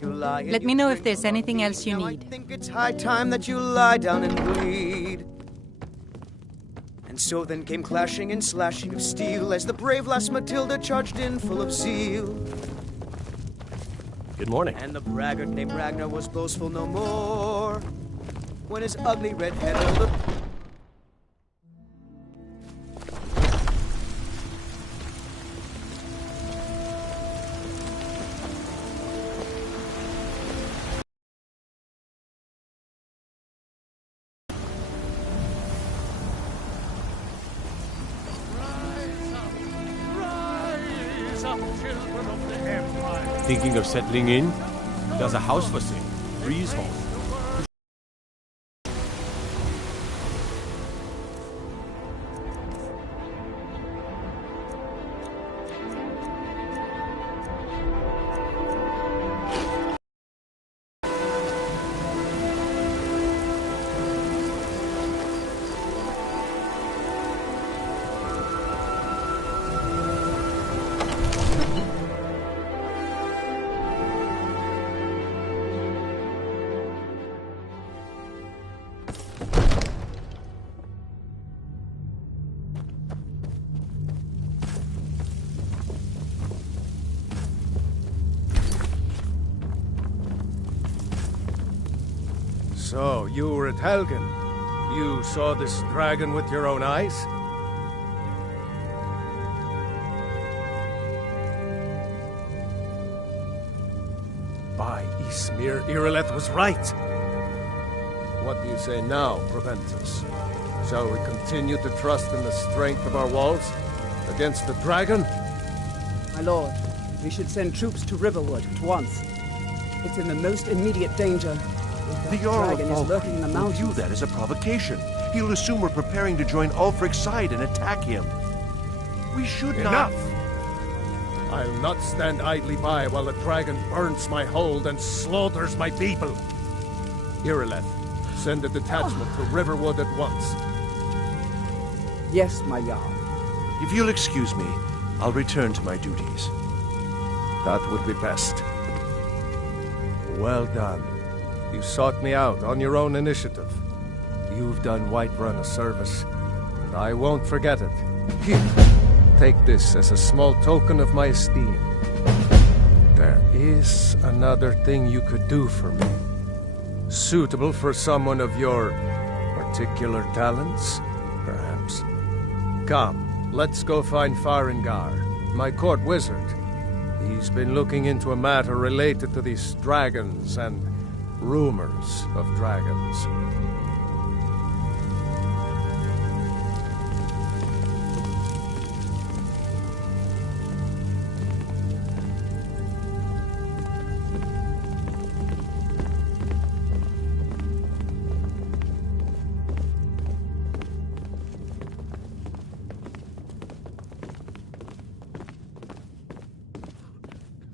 Let me know if there's anything else you need. I think it's high time that you lie down and bleed. And so then came clashing and slashing of steel as the brave lass Matilda charged in full of zeal. Good morning. And the braggart named Ragnar was boastful no more when his ugly red head held up. Thinking of settling in? There's a house for sale. Breeze Hall. So, you were at Helgen. You saw this dragon with your own eyes? By Ysmir, Irileth was right. What do you say now, Proventus? Shall we continue to trust in the strength of our walls against the dragon? My lord, we should send troops to Riverwood at once. It's in the most immediate danger. The Jarl of dragon is lurking in the will mountains. view that as a provocation. He'll assume we're preparing to join Ulfric's side and attack him. We should not... Enough! I'll not stand idly by while the dragon burns my hold and slaughters my people. Irileth, send a detachment to Riverwood at once. Yes, my Jarl. If you'll excuse me, I'll return to my duties. That would be best. Well done. You sought me out on your own initiative. You've done Whiterun a service, and I won't forget it. Here, take this as a small token of my esteem. There is another thing you could do for me. Suitable for someone of your particular talents, perhaps. Come, let's go find Farengar, my court wizard. He's been looking into a matter related to these dragons and rumors of dragons.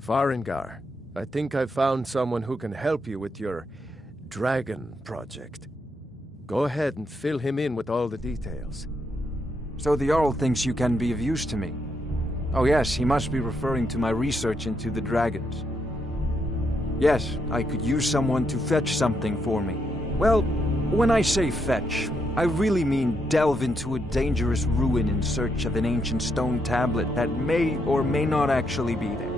Farengar, I think I've found someone who can help you with your dragon project. Go ahead and fill him in with all the details. So the Jarl thinks you can be of use to me. Oh yes, he must be referring to my research into the dragons. Yes, I could use someone to fetch something for me. Well, when I say fetch, I really mean delve into a dangerous ruin in search of an ancient stone tablet that may or may not actually be there.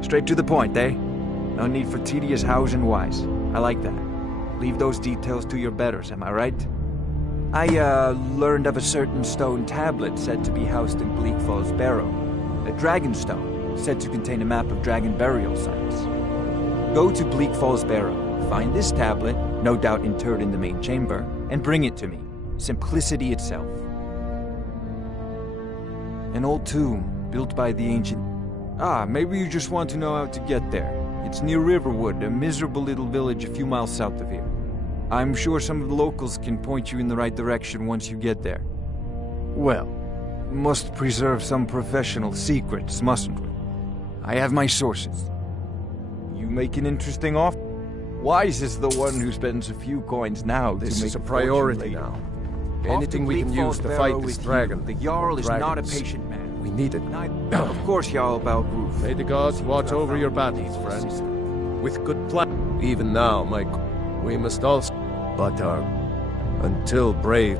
Straight to the point, eh? No need for tedious hows and whys. I like that. Leave those details to your betters, am I right? I, learned of a certain stone tablet said to be housed in Bleak Falls Barrow. A dragon stone, said to contain a map of dragon burial sites. Go to Bleak Falls Barrow, find this tablet, no doubt interred in the main chamber, and bring it to me. Simplicity itself. An old tomb, built by the ancient... Ah, maybe you just want to know how to get there. It's near Riverwood, a miserable little village a few miles south of here. I'm sure some of the locals can point you in the right direction once you get there. Well, must preserve some professional secrets, mustn't we? I have my sources. You make an interesting offer. Wise is the one who spends a few coins now to This make is a priority fortune later. now. Anything we can use to fight this dragon. The Jarl is not a dragons. patient man. We need it. Neither. Of course, Jarl Balgruf. May the gods watch over your battles, friend. With good plan. Even now, we must also... But until brave...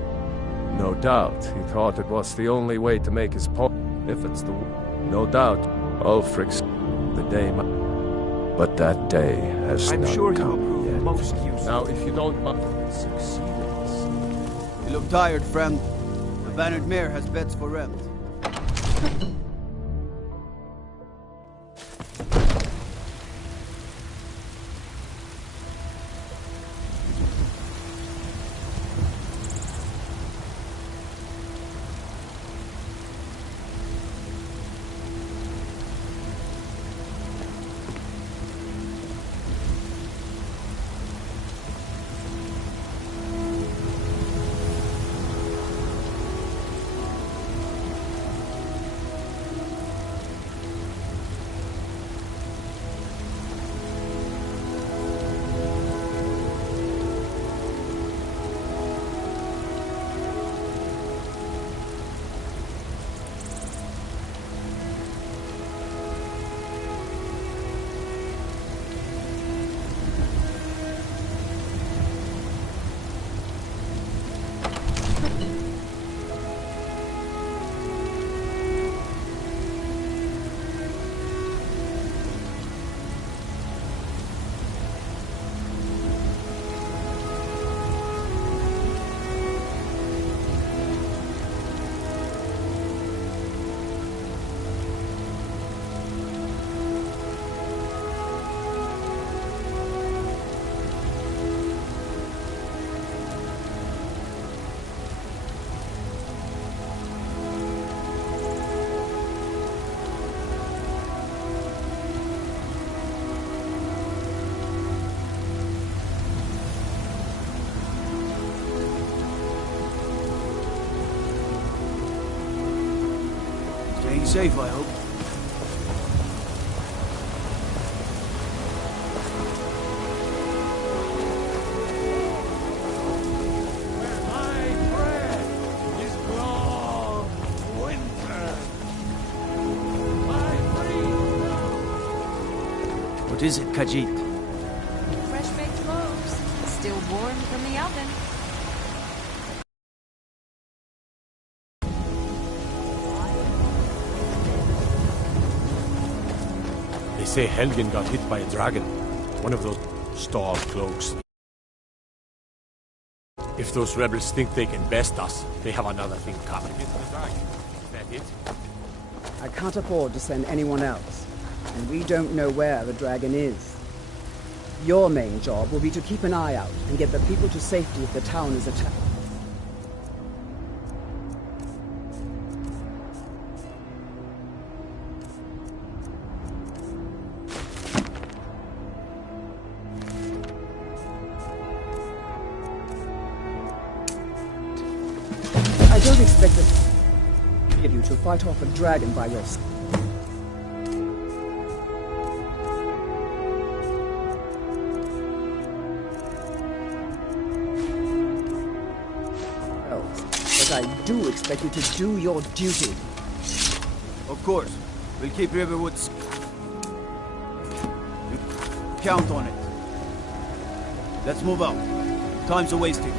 No doubt, he thought it was the only way to make his point. If it's the... No doubt, Ulfric's... The day... But that day has I'm not sure he will come prove yet. most useful. Now, if you don't mind... Succeeded. You look tired, friend. The Bannered Mare has beds for rent. Staying safe, I hope. What is it, Khajiit? Fresh baked loaves, still warm from the oven. They say Helgen got hit by a dragon. One of those star cloaks. If those rebels think they can best us, they have another thing coming. Is that it? I can't afford to send anyone else, and we don't know where the dragon is. Your main job will be to keep an eye out and get the people to safety if the town is attacked. I don't expect any of you to fight off a dragon by yourself. But I do expect you to do your duty. Of course. We'll keep Riverwoods. Count on it. Let's move out. Time's a wasting.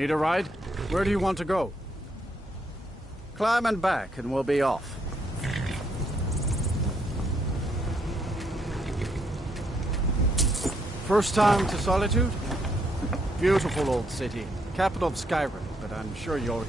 Need a ride? Where do you want to go? Climb and back, and we'll be off. First time to Solitude? Beautiful old city. Capital of Skyrim, but I'm sure you'll...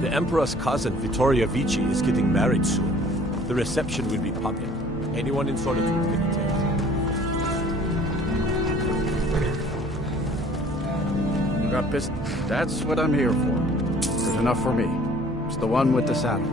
The Emperor's cousin, Vittoria Vici, is getting married soon. The reception will be public. Anyone in Solitude can attend. You got business. That's what I'm here for. Good enough for me. It's the one with the saddle.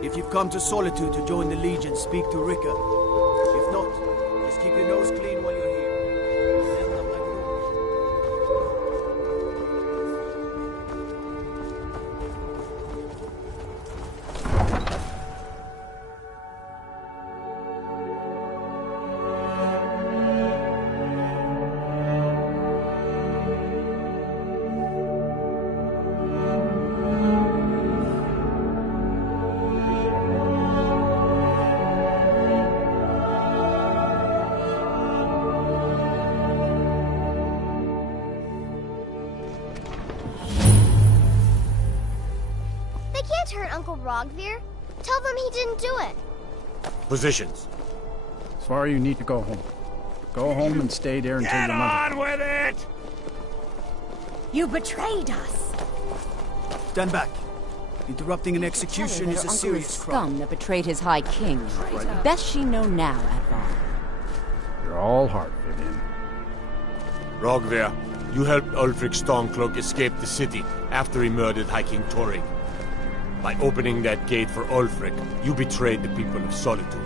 If you've come to Solitude to join the Legion, speak to Rika. If not, just keep your nose clean while you're here. Send them like Hurt Uncle Rogvir? Tell them he didn't do it. Positions. Sorry, you need to go home. Go home and stay there until Get your mother... on with it! You betrayed us! Stand back. Interrupting an execution is a serious crime. Scum that betrayed his High King. Best she know now, Advar. You're all heart, Vivian. Rogvir, you helped Ulfric Stormcloak escape the city after he murdered High King Torrig. By opening that gate for Ulfric, you betrayed the people of Solitude.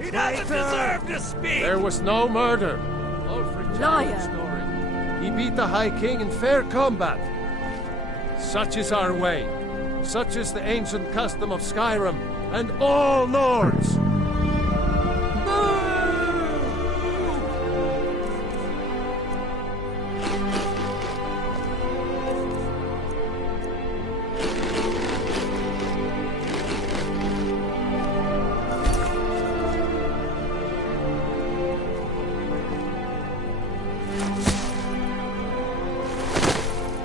He doesn't deserve to speak! There was no murder. Ulfric told the story. He beat the High King in fair combat. Such is our way. Such is the ancient custom of Skyrim and all Nords.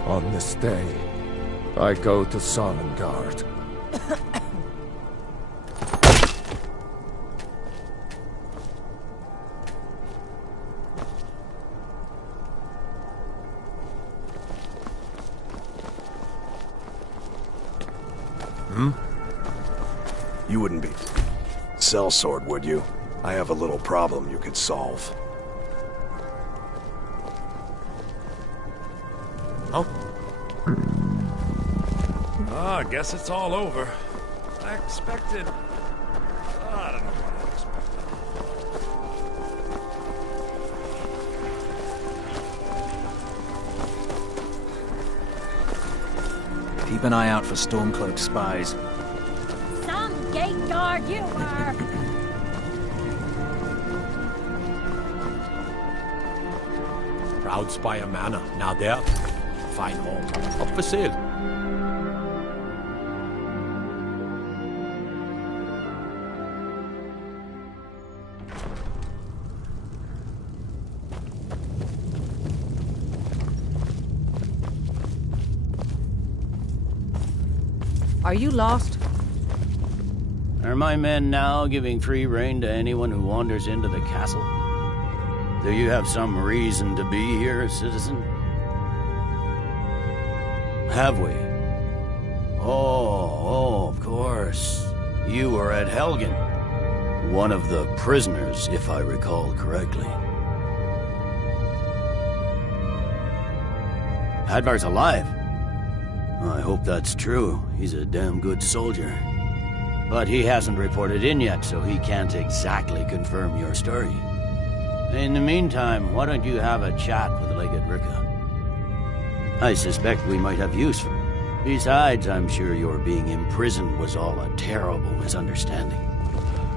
On this day, I go to Sovngarde. You wouldn't be sellsword, would you? I have a little problem you could solve. Oh? I guess it's all over. I expected... I don't know what I expected. Keep an eye out for Stormcloak spies. Some gate guard you are! Proud Spire Manor, now there. Fine home. Up for sale. Are you lost? Are my men now giving free rein to anyone who wanders into the castle? Do you have some reason to be here, citizen? Have we? Oh, of course. You were at Helgen. One of the prisoners, if I recall correctly. Hadvar's alive. I hope that's true. He's a damn good soldier. But he hasn't reported in yet, so he can't exactly confirm your story. In the meantime, why don't you have a chat with Legate Ricca? I suspect we might have use for him. Besides, I'm sure your being imprisoned was all a terrible misunderstanding.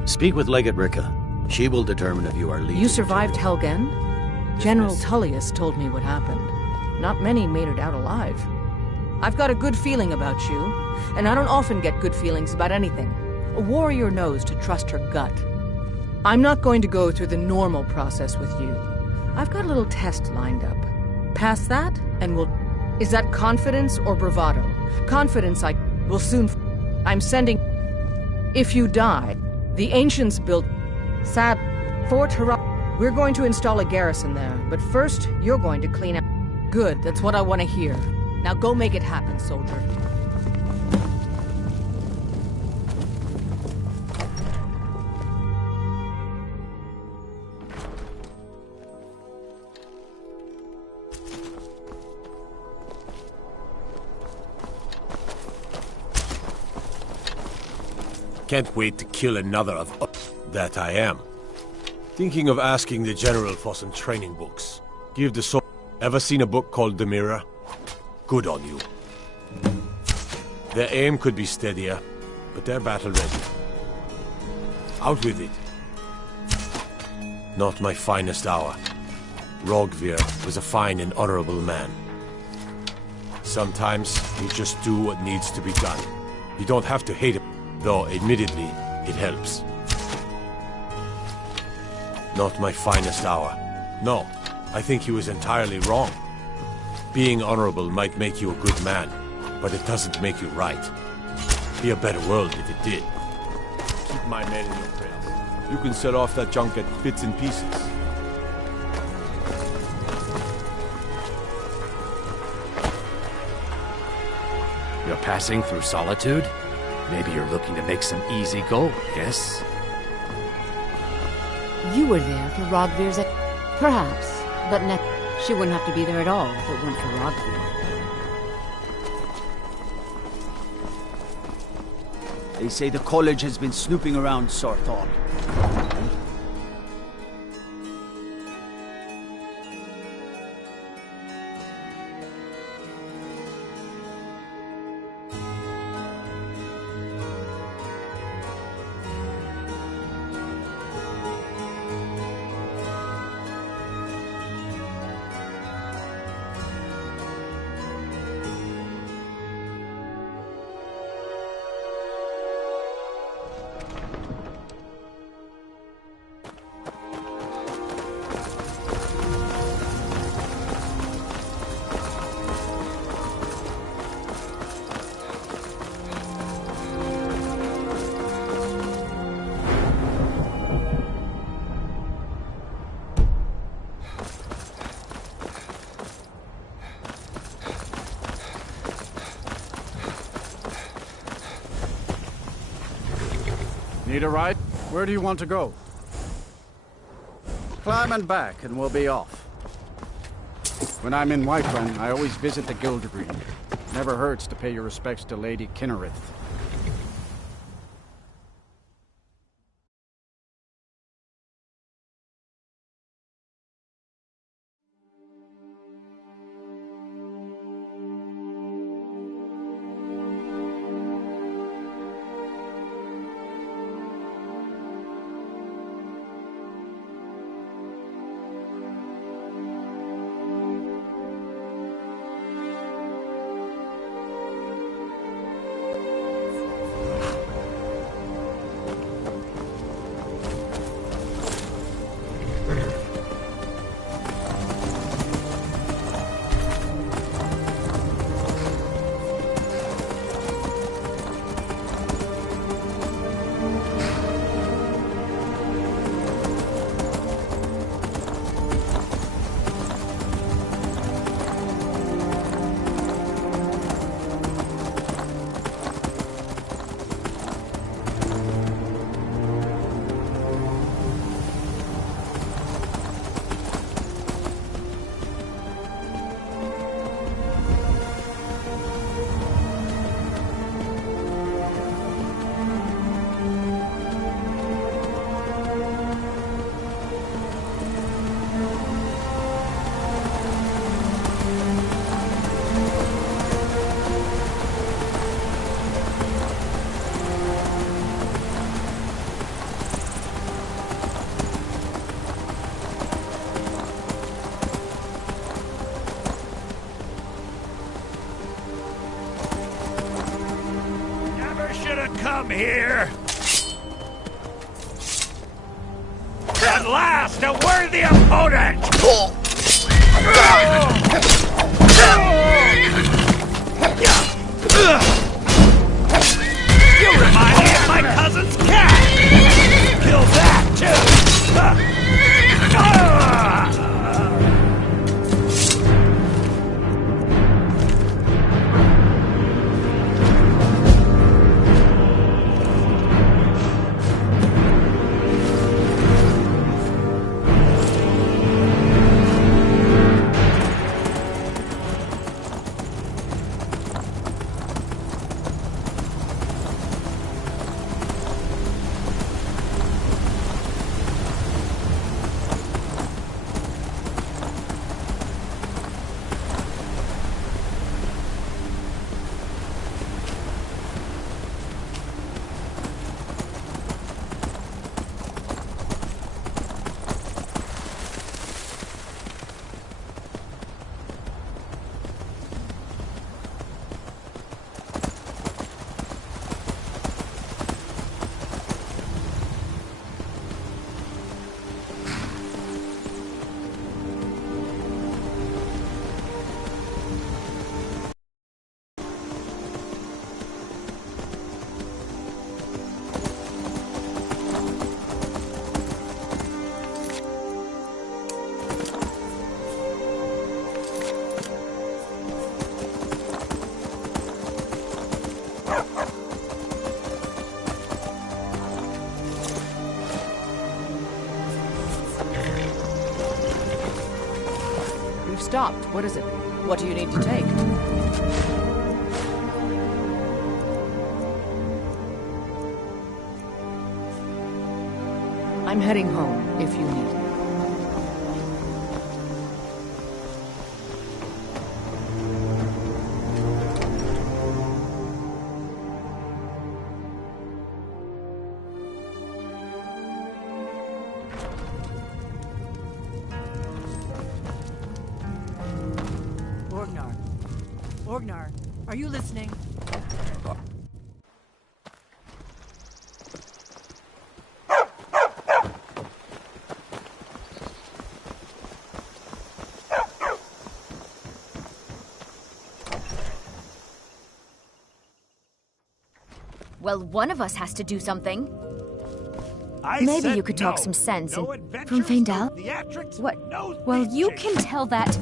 Speak with Legate Ricca. She will determine if you are leaving. You survived Helgen? General Tullius told me what happened. Not many made it out alive. I've got a good feeling about you, and I don't often get good feelings about anything. A warrior knows to trust her gut. I'm not going to go through the normal process with you. I've got a little test lined up. Pass that, and we'll... Is that confidence or bravado? Confidence I will soon... I'm sending... If you die, the ancients built... Sad... Fort Hurrah... We're going to install a garrison there, but first, you're going to clean up... Good, that's what I want to hear. Now go make it happen, soldier. Can't wait to kill another of that I am. Thinking of asking the general for some training books. Give the sword. Ever seen a book called The Mirror? Good on you. Their aim could be steadier, but they're battle ready. Out with it. Not my finest hour. Rogvir was a fine and honorable man. Sometimes you just do what needs to be done. You don't have to hate him, though admittedly, it helps. Not my finest hour. No, I think he was entirely wrong. Being honorable might make you a good man, but it doesn't make you right. Be a better world if it did. Keep my men in your prayers. You can set off that junk at bits and pieces. You're passing through Solitude? Maybe you're looking to make some easy gold, yes? You were there for Rogvir's... Perhaps, but she wouldn't have to be there at all if it weren't for Rogvir. They say the college has been snooping around Sarthal. Need a ride? Where do you want to go? Climb and back, and we'll be off. When I'm in Whiterun, I always visit the Gildergreen. Never hurts to pay your respects to Lady Kinnerith. to come here! At last, a worthy opponent! You remind me of my cousin's cat! Kill that, too! Stopped. What is it? What do you need to take? I'm heading home, if you need me. Orgnar, are you listening? Well, one of us has to do something. Maybe you could talk some sense from Feindel? What? Well, you can tell that.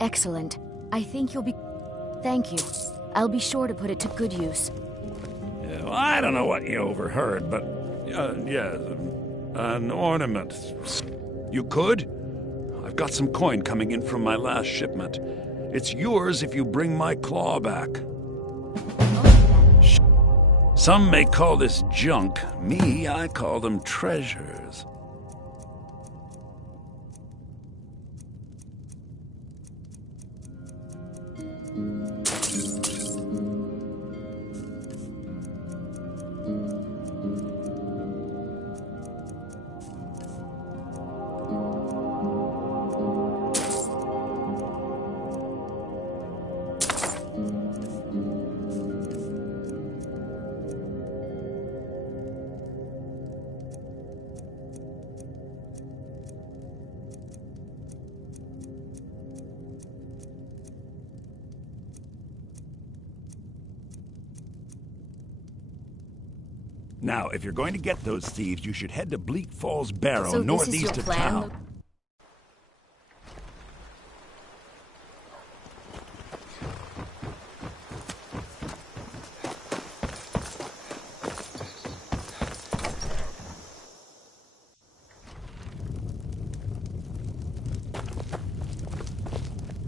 Excellent. I think you'll be... Thank you. I'll be sure to put it to good use. Yeah, well, I don't know what you overheard, but... yeah, an ornament. You could? I've got some coin coming in from my last shipment. It's yours if you bring my claw back. Some may call this junk. Me, I call them treasures. Now, if you're going to get those thieves, you should head to Bleak Falls Barrow, so northeast of town.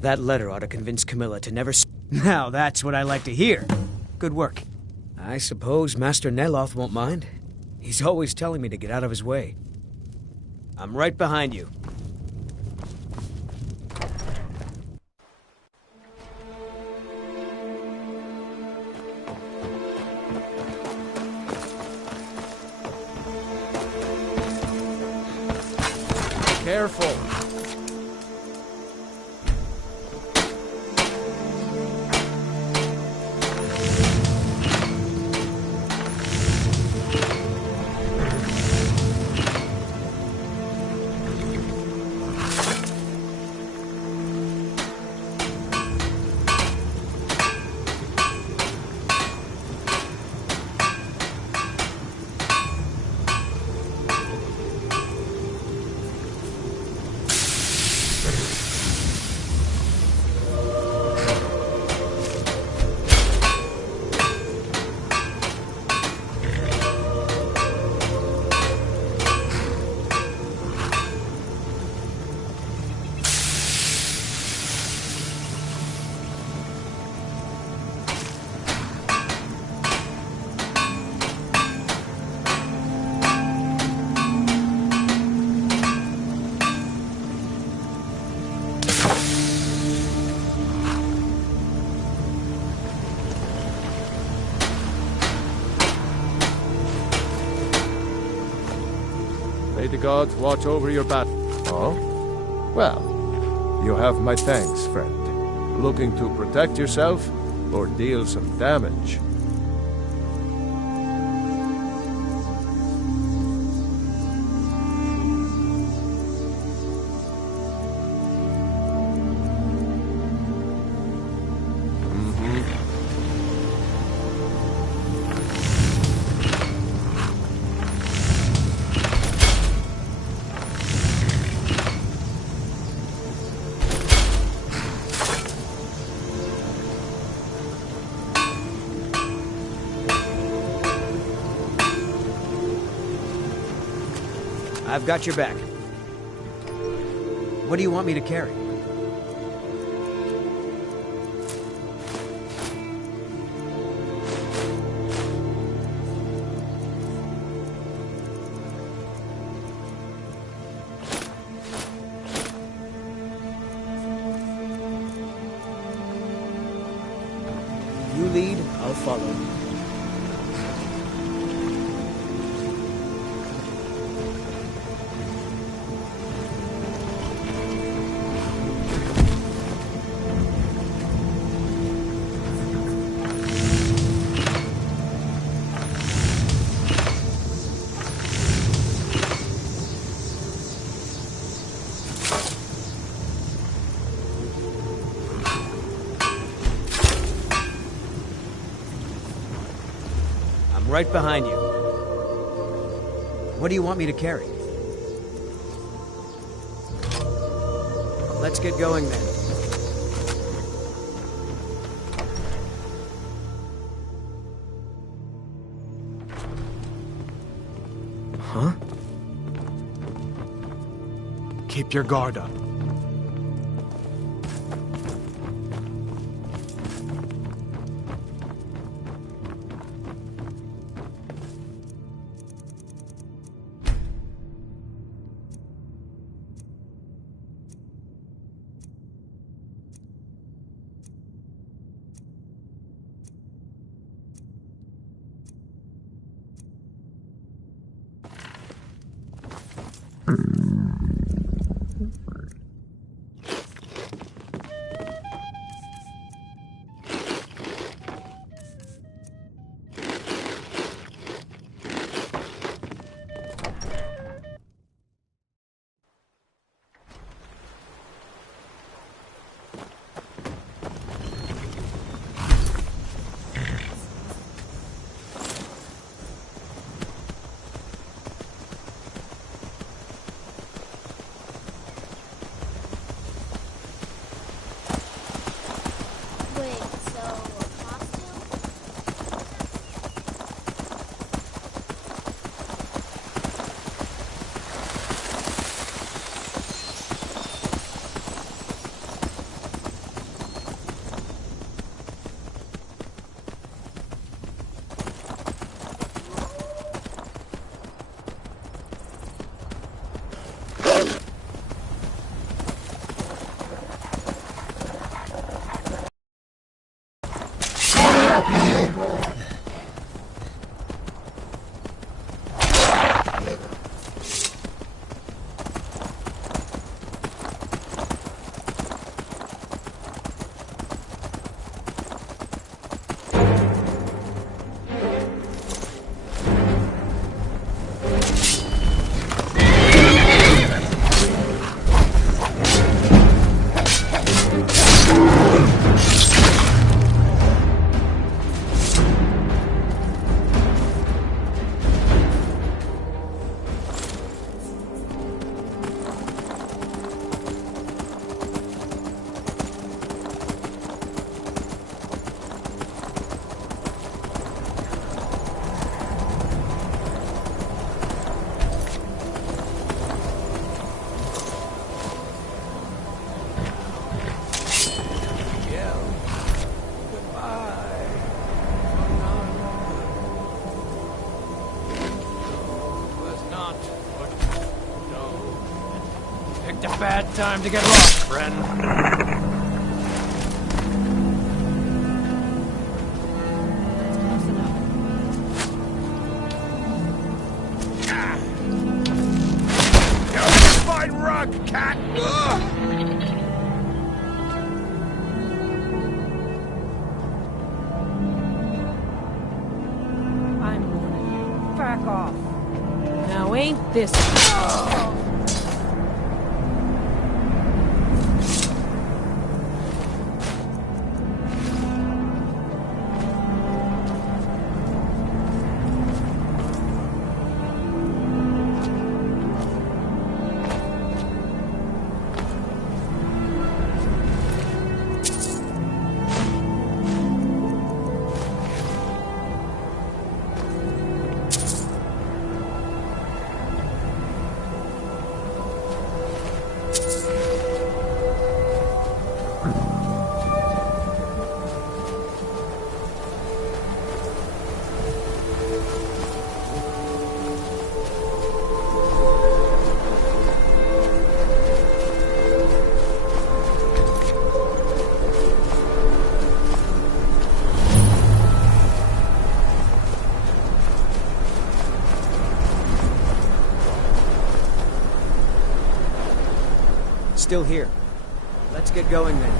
That letter ought to convince Camilla to never... Now, that's what I like to hear. Good work. I suppose Master Neloth won't mind. He's always telling me to get out of his way. I'm right behind you. Careful. the gods watch over your battle. Oh? Well, you have my thanks, friend. Looking to protect yourself or deal some damage? I've got your back. What do you want me to carry? You lead, I'll follow. Right behind you. What do you want me to carry? Let's get going then. Huh? Keep your guard up. Bad time to get lost, friend. cat! I'm warning you. Back off. Now ain't this... Still here. Let's get going then.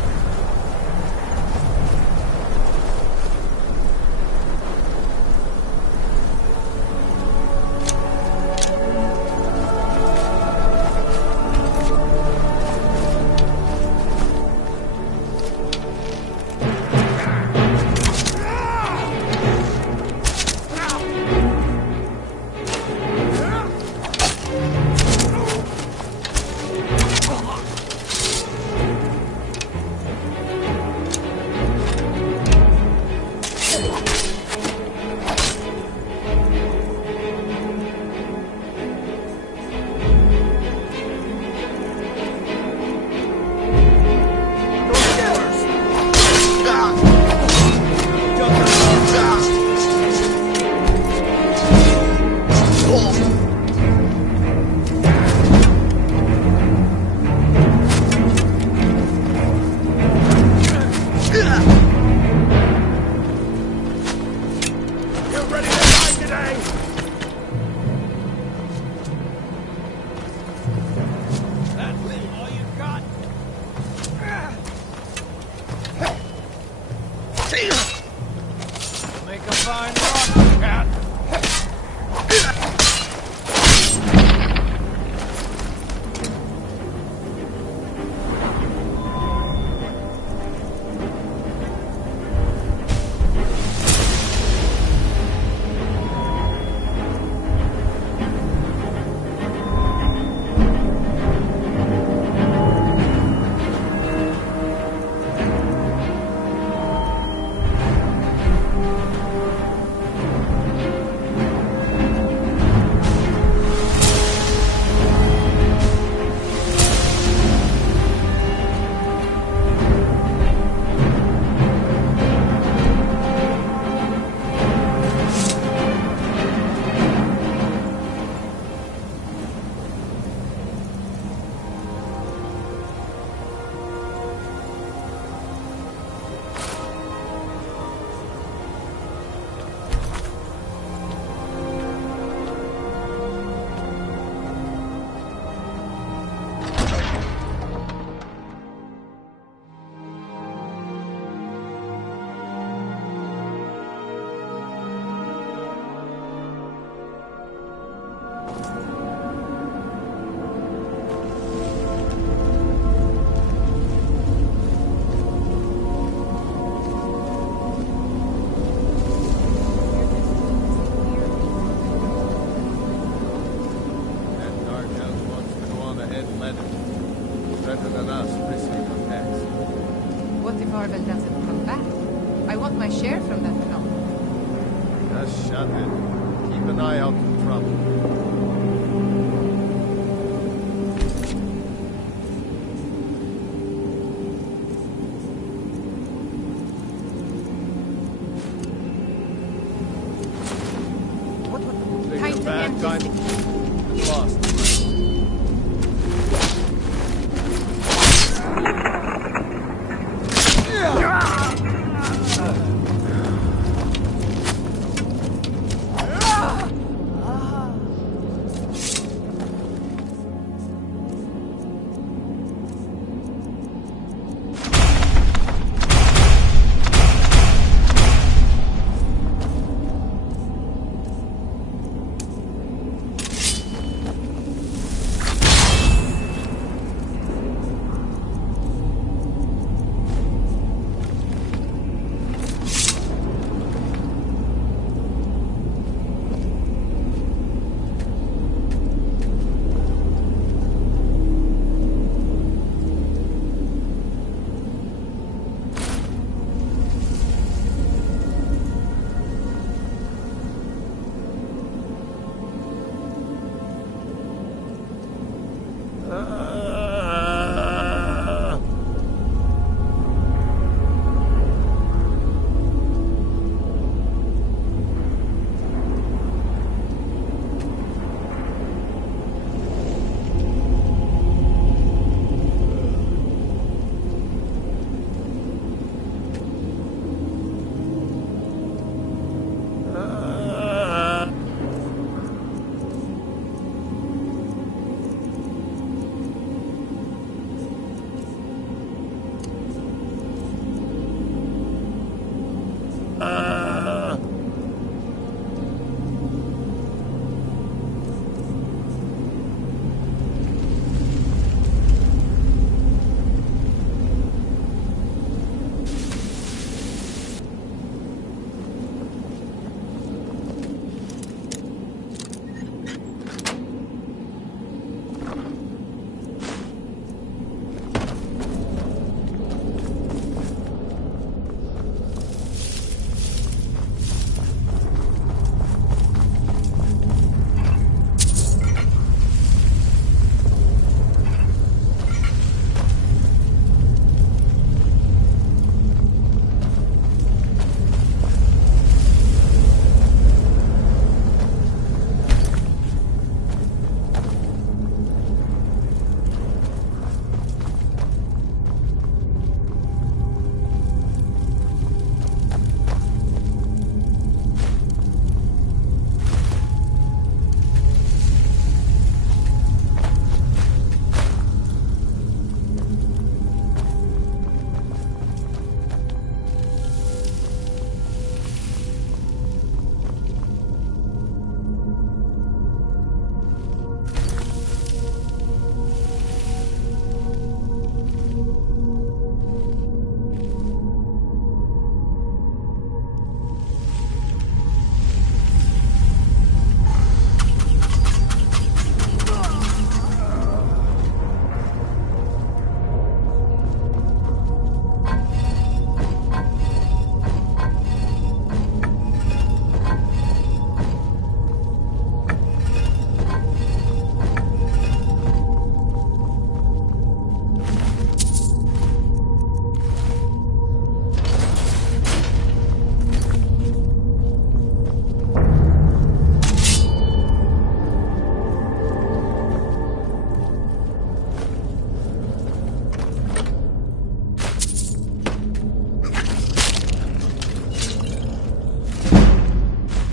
Make a fine rock, cat. Marvel doesn't come back. I want my share from that film. Just shut it. Keep an eye out for trouble.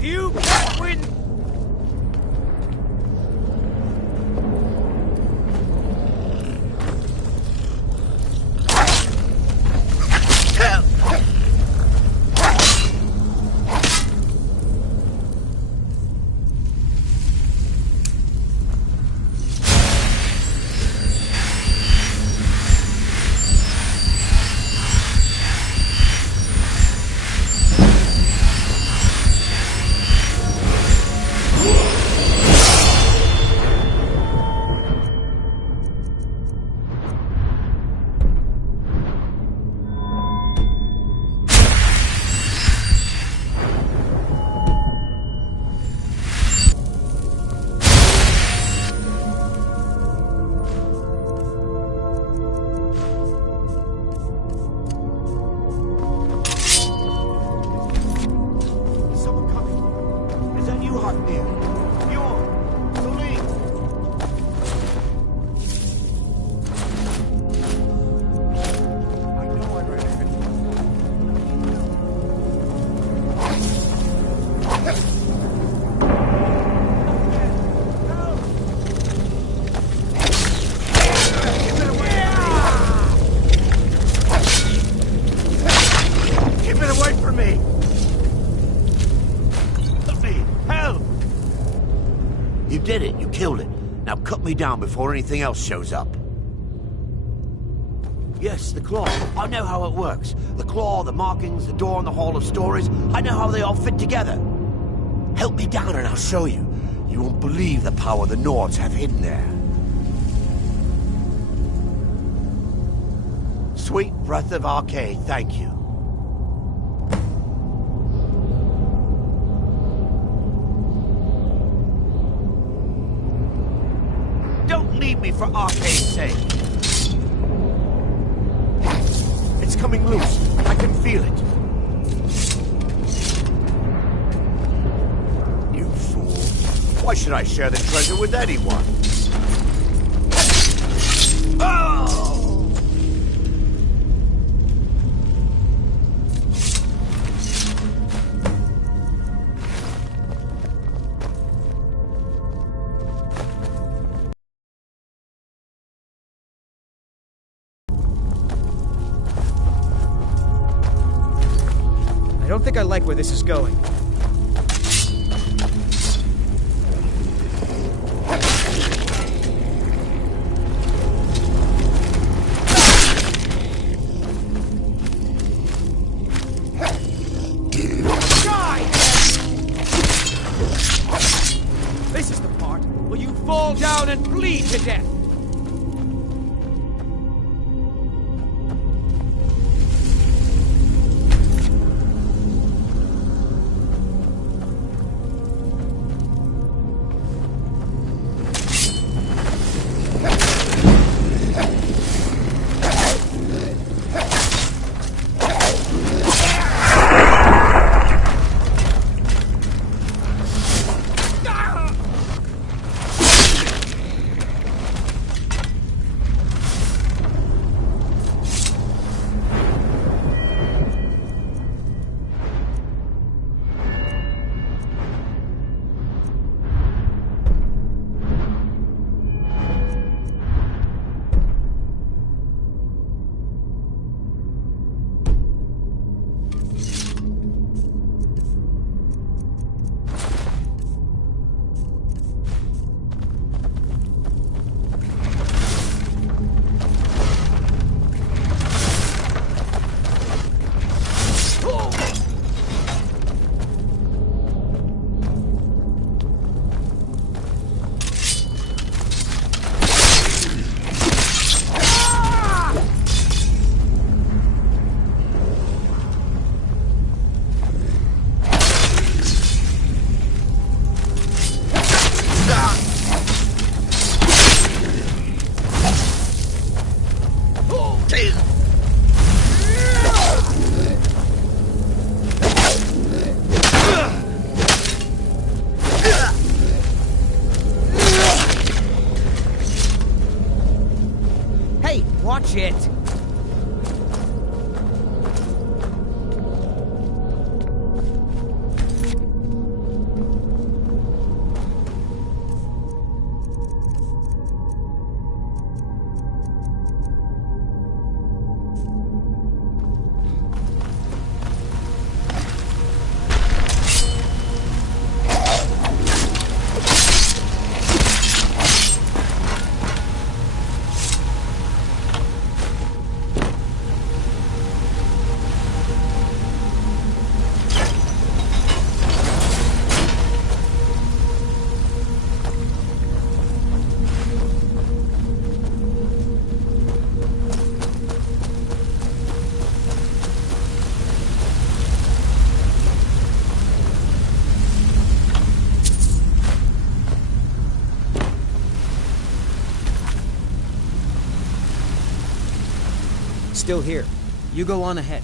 You can't win! did it. You killed it. Now cut me down before anything else shows up. Yes, the claw. I know how it works. The claw, the markings, the door in the Hall of Stories. I know how they all fit together. Help me down and I'll show you. You won't believe the power the Nords have hidden there. Sweet breath of Arcade, thank you. Don't leave me for Arcade's sake. It's coming loose. I can feel it. You fool. Why should I share the treasure with anyone? Oh! I don't think I like where this is going. This is the part where you fall down and bleed to death. Hey, watch it! still here. You go on ahead.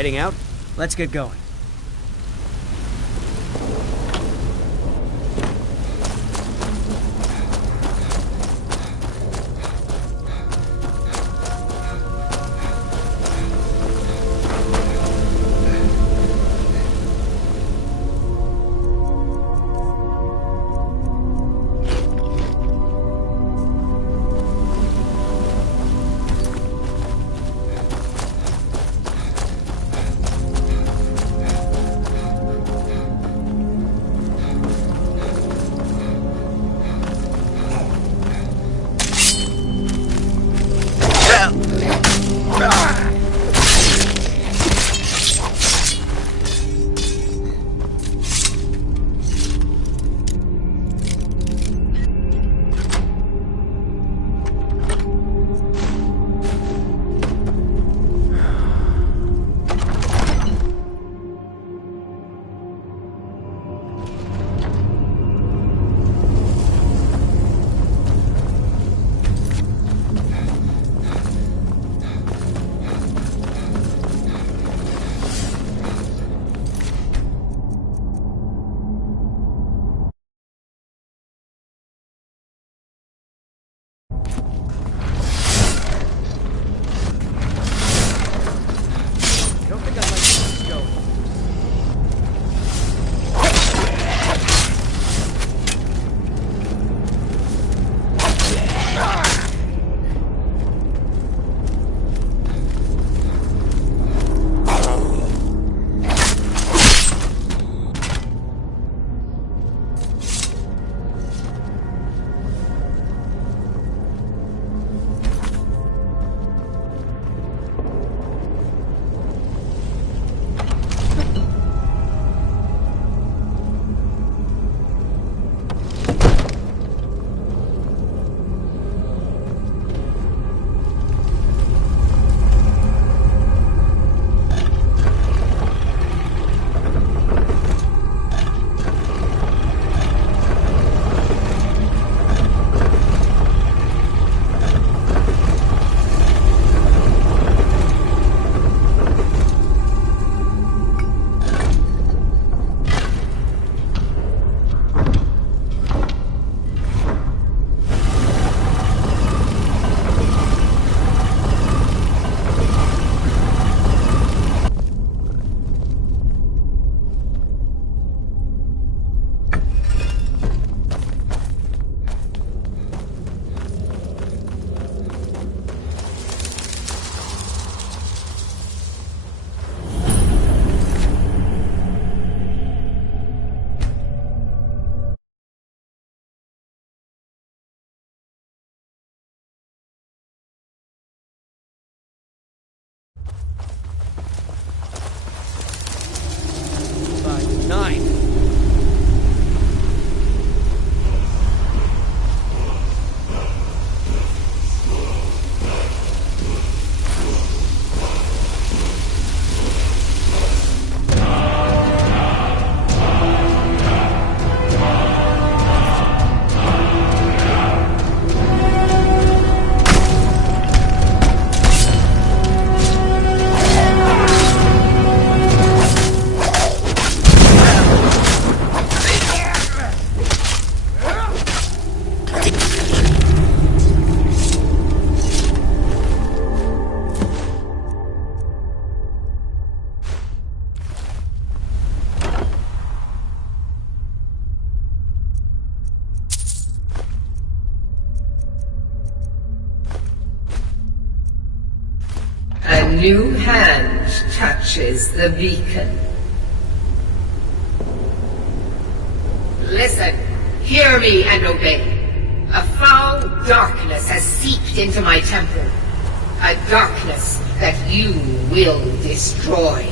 heading out? Let's get going. A new hand touches the beacon. Listen, hear me and obey. A foul darkness has seeped into my temple. A darkness that you will destroy.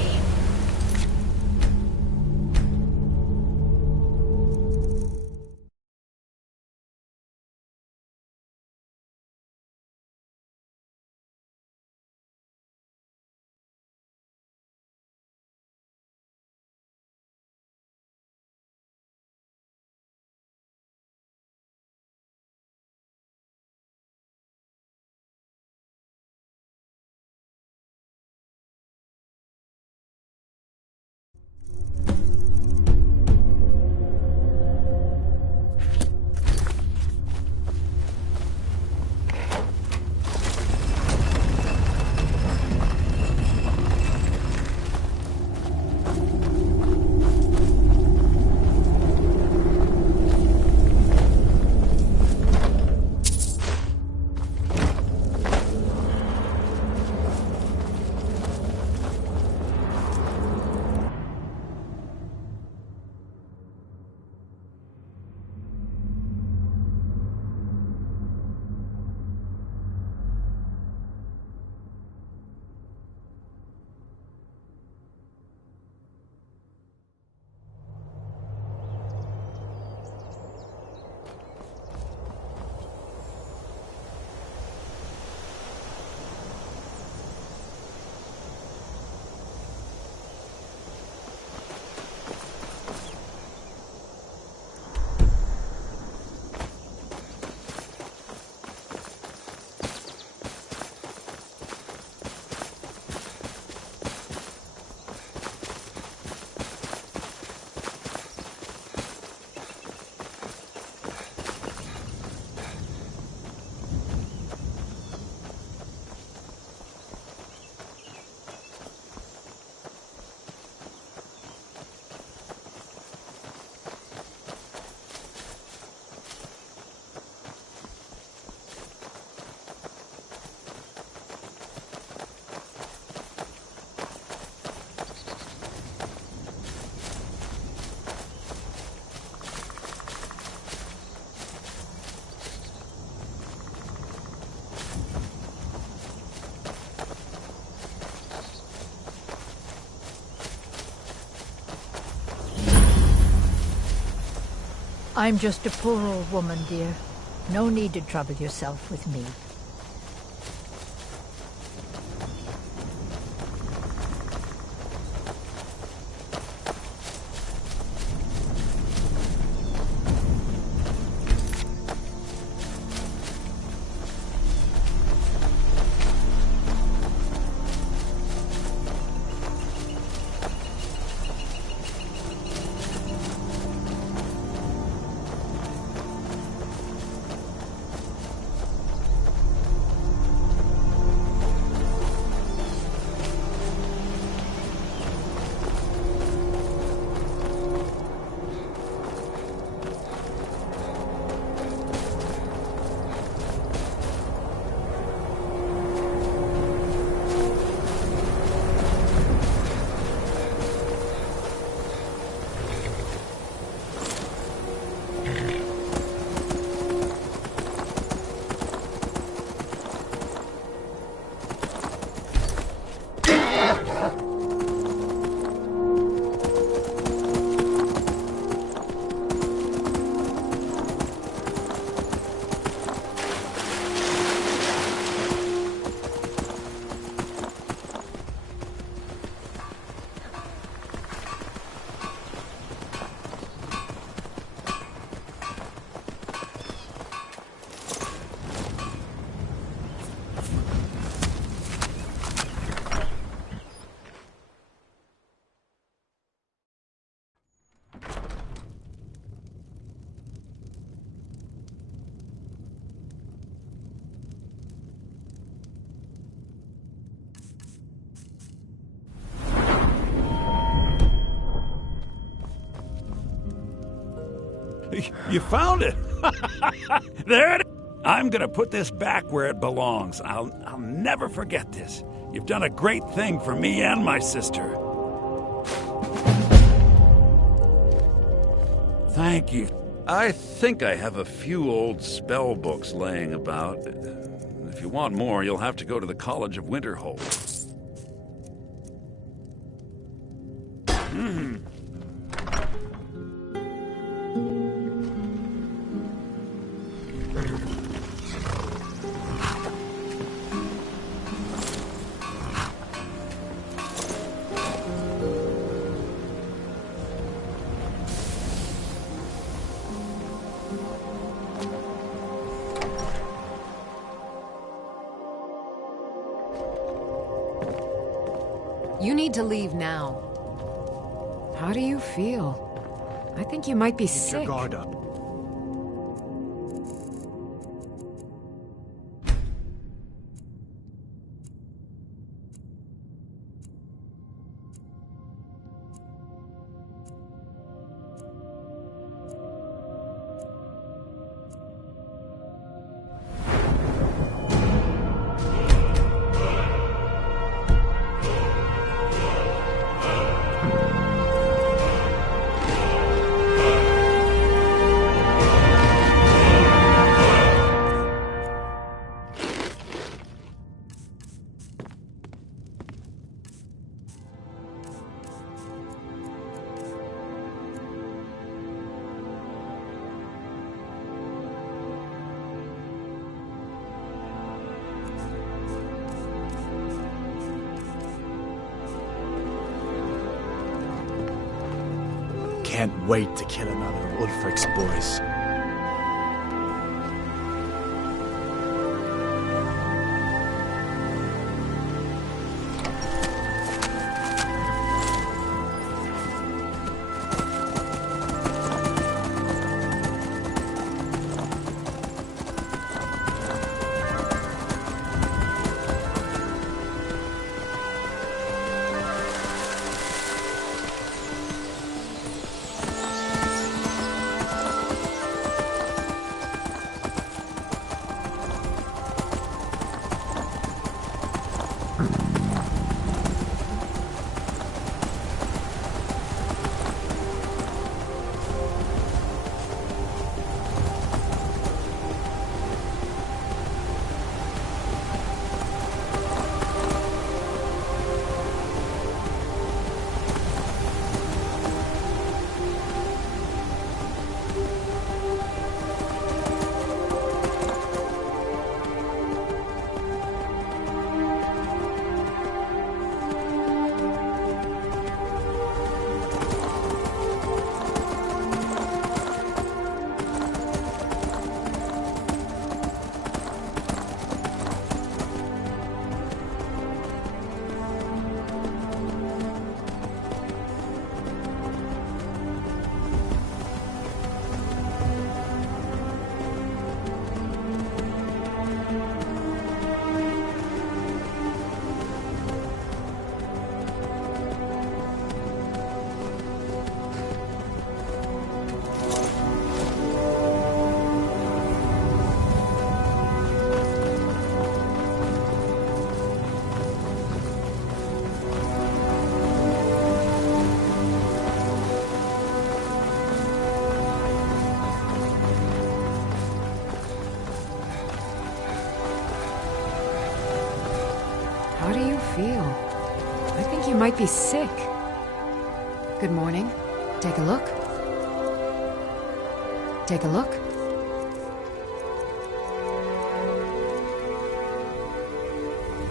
I'm just a poor old woman, dear. No need to trouble yourself with me. You found it! There it is! I'm gonna put this back where it belongs. I'll never forget this. You've done a great thing for me and my sister. Thank you. I think I have a few old spell books laying about. If you want more, you'll have to go to the College of Winterhold. You need to leave now. How do you feel? I think you might be sick. Keep your guard up. Can't wait to kill another of Ulfric's boys. feel? I think you might be sick. Good morning. Take a look. Take a look.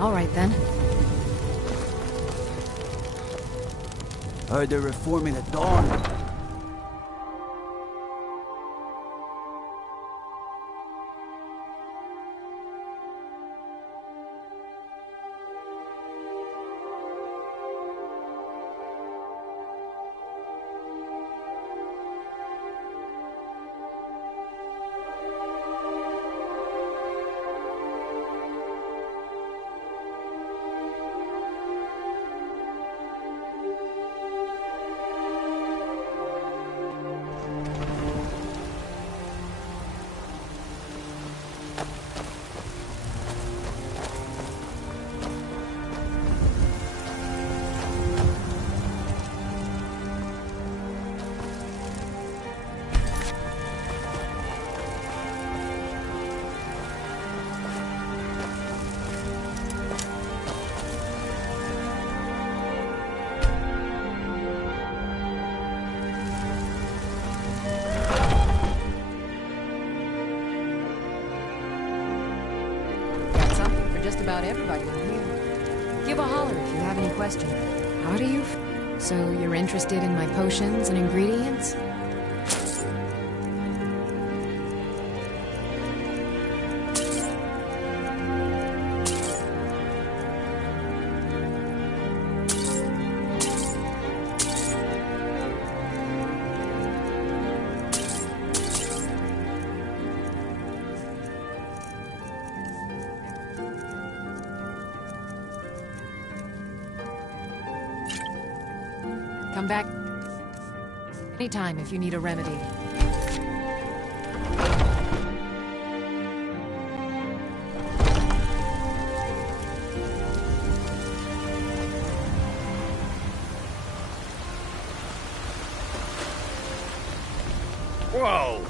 All right, then. Heard they're reforming at dawn. Just about everybody in here. Give a holler if you have any questions. How do you So you're interested in my potions and ingredients? Come back anytime if you need a remedy. Whoa!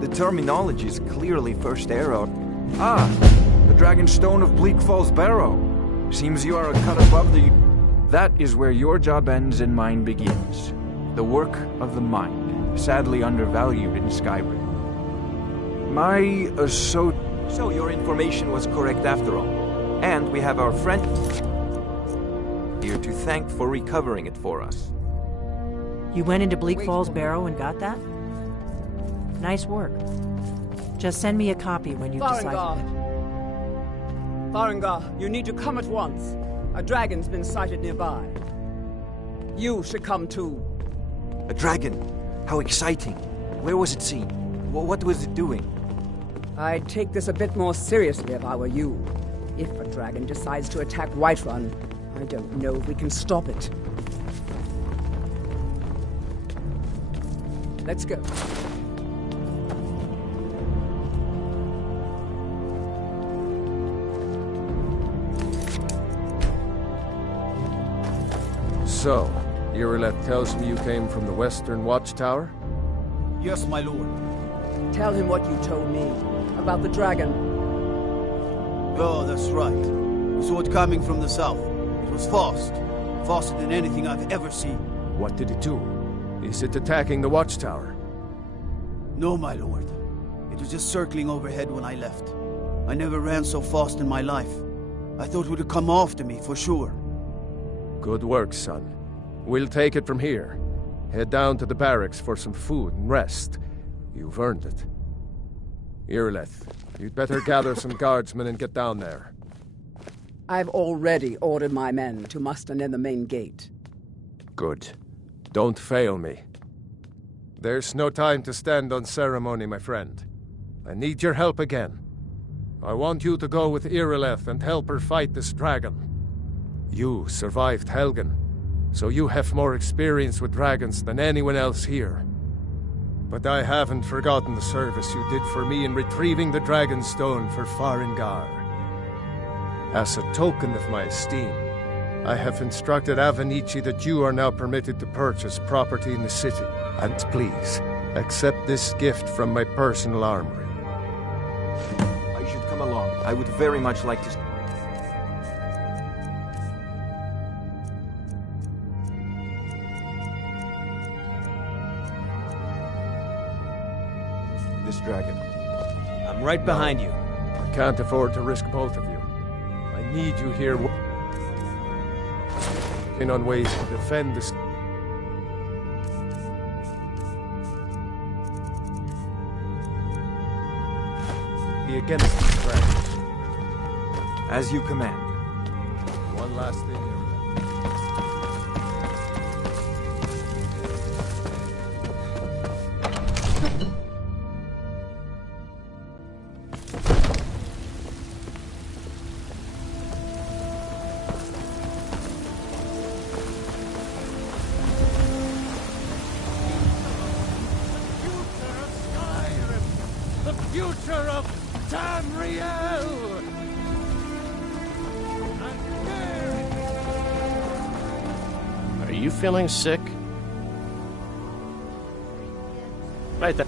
The terminology is clearly First Era. Ah, the Dragonstone of Bleak Falls Barrow. Seems you are a cut above the... That is where your job ends and mine begins. The work of the mind, sadly undervalued in Skyrim. So your information was correct after all. And we have our friend here to thank for recovering it for us. You went into Bleak Falls Barrow and got that? Nice work. Just send me a copy when you've decided it. Farengar, you need to come at once. A dragon's been sighted nearby. You should come too. A dragon? How exciting. Where was it seen? What was it doing? I'd take this a bit more seriously if I were you. If a dragon decides to attack Whiterun, I don't know if we can stop it. Let's go. So, Irileth tells me you came from the Western Watchtower? Yes, my lord. Tell him what you told me about the dragon. Oh, that's right. We saw it coming from the south. It was fast. Faster than anything I've ever seen. What did it do? Is it attacking the Watchtower? No, my lord. It was just circling overhead when I left. I never ran so fast in my life. I thought it would come after me, for sure. Good work, son. We'll take it from here. Head down to the barracks for some food and rest. You've earned it. Irileth, you'd better gather some guardsmen and get down there. I've already ordered my men to muster near the main gate. Good. Don't fail me. There's no time to stand on ceremony, my friend. I need your help again. I want you to go with Irileth and help her fight this dragon. You survived Helgen, so you have more experience with dragons than anyone else here. But I haven't forgotten the service you did for me in retrieving the Dragon Stone for Farengar. As a token of my esteem, I have instructed Avenici that you are now permitted to purchase property in the city. And please, accept this gift from my personal armory. I should come along. I would very much like to... This dragon. I'm right behind you. I can't afford to risk both of you. I need you here on ways to defend this. Be against these dragons. As you command. One last thing here. Future of Tamriel! Are you feeling sick? Right there.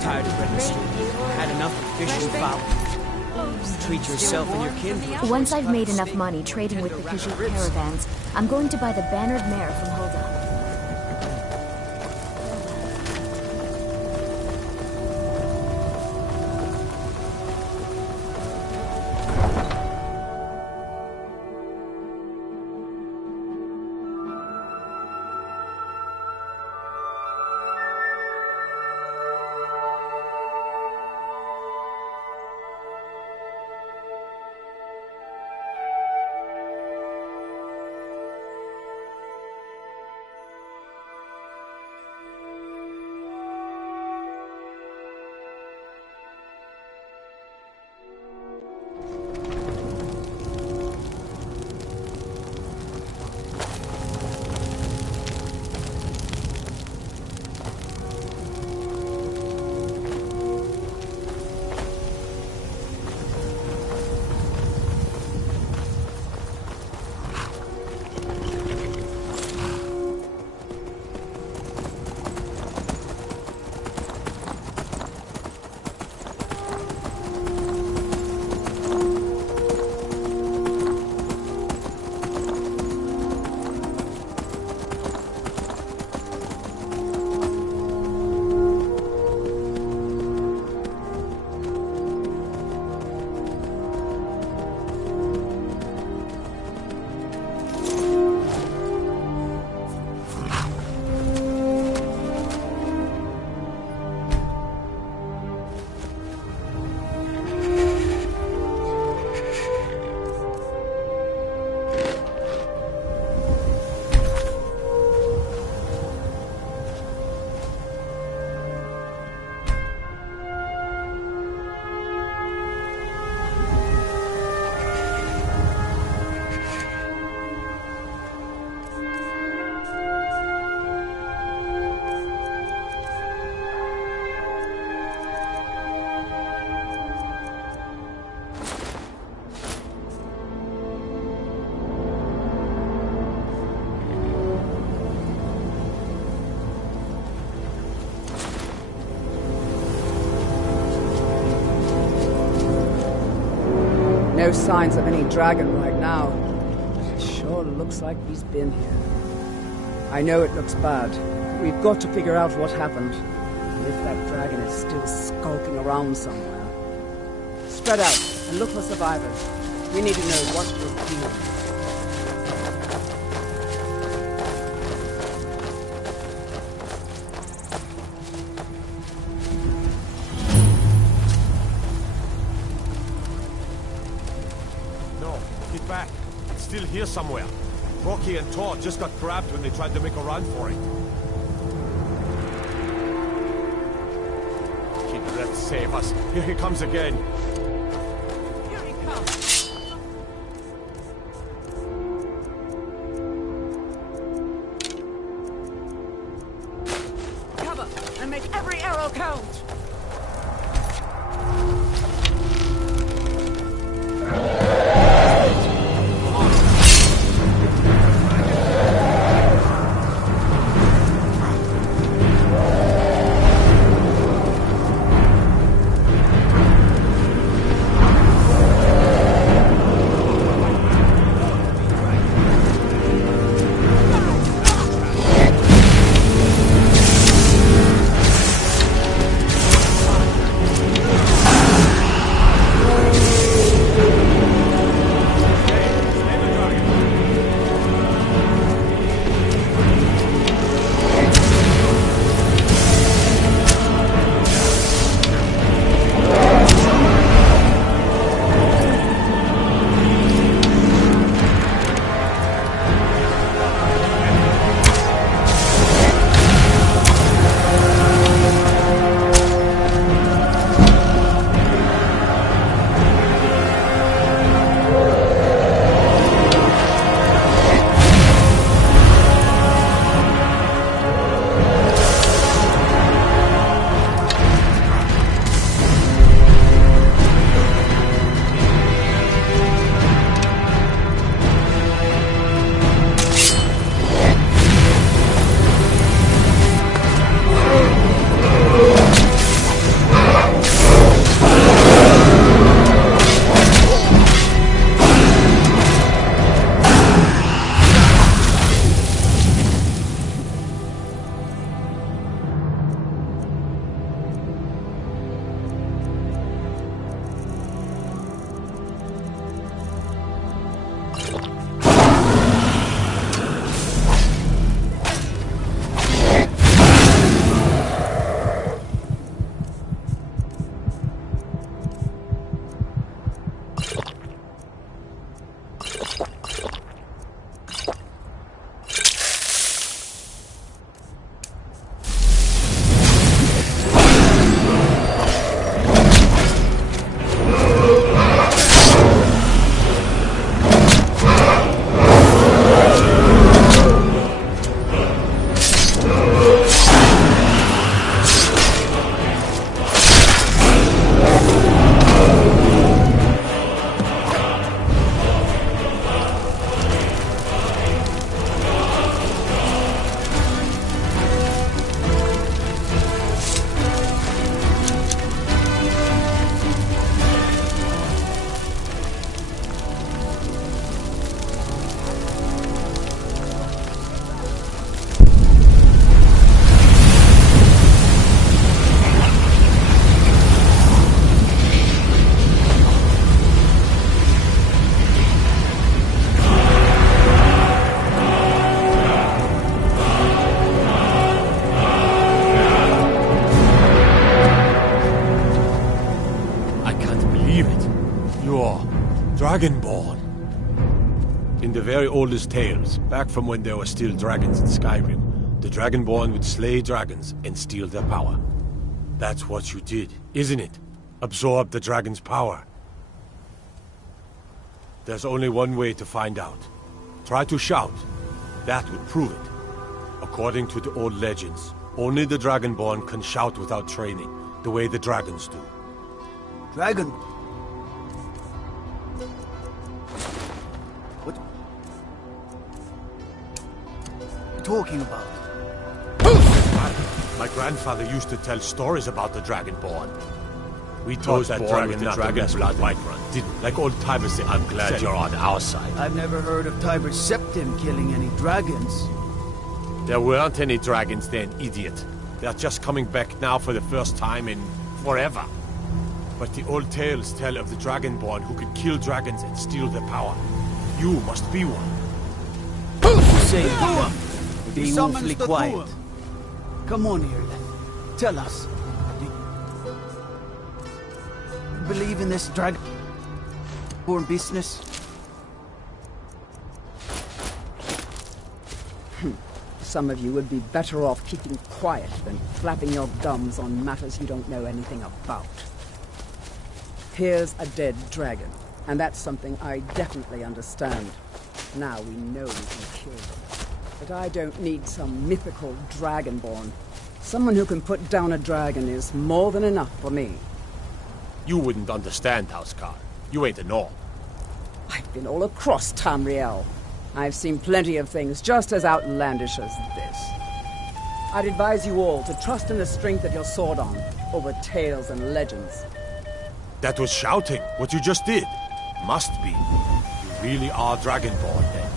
Tired of bread and stew. Had enough of fish and fowl. Treat yourself and your kindred. Once I've made enough money trading with the Khajiit caravans, I'm going to buy the bannered mare from Hulda. no signs of any dragon right now. It sure looks like he's been here. I know it looks bad. We've got to figure out what happened. And if that dragon is still skulking around somewhere. Spread out and look for survivors. We need to know what we're doing. No, get back. It's still here somewhere. Rocky and Todd just got grabbed when they tried to make a run for it. Let's save us. Here he comes again. Here he comes. Cover and make every arrow count. Dragonborn. In the very oldest tales, back from when there were still dragons in Skyrim, the Dragonborn would slay dragons and steal their power. That's what you did, isn't it? Absorb the dragon's power. There's only one way to find out. Try to shout. That would prove it. According to the old legends, only the Dragonborn can shout without training, the way the dragons do. Dragon? What? What are you talking about? My grandfather used to tell stories about the Dragonborn. We told that dragon not to mess with blood. Whiterun, didn't? Like old Tiber said. I'm glad you're on our side. I've never heard of Tiber Septim killing any dragons. There weren't any dragons then, idiot. They're just coming back now for the first time in forever. But the old tales tell of the Dragonborn who could kill dragons and steal their power. You must be one. Say be awfully quiet. Come on here, then. Tell us. Do you believe in this Dragonborn business? Some of you would be better off keeping quiet than flapping your gums on matters you don't know anything about. Here's a dead dragon, and that's something I definitely understand. Now we know we can kill them. But I don't need some mythical dragonborn. Someone who can put down a dragon is more than enough for me. You wouldn't understand, Housecar. You ain't a Nord. I've been all across Tamriel. I've seen plenty of things just as outlandish as this. I'd advise you all to trust in the strength of your sword arm over tales and legends. That was shouting, what you just did. Must be. You really are Dragonborn, then.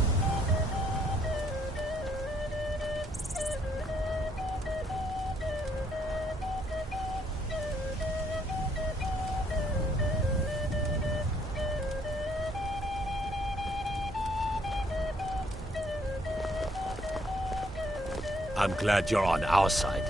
I'm glad you're on our side.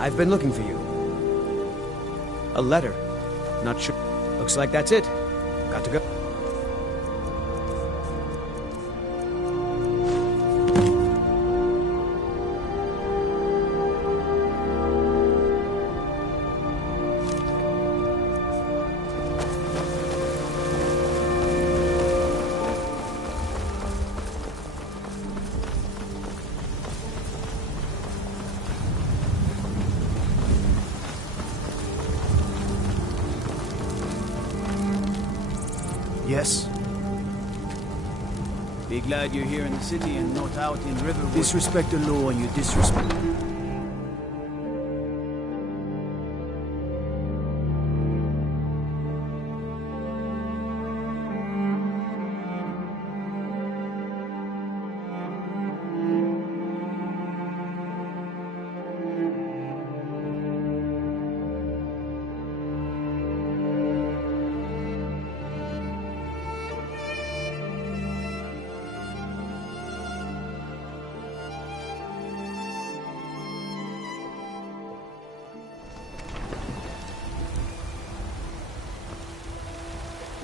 I've been looking for you. A letter. Not sure. Looks like that's it. Got to go. Yes. Be glad you're here in the city and not out in Riverwood. Disrespect the law and you disrespect...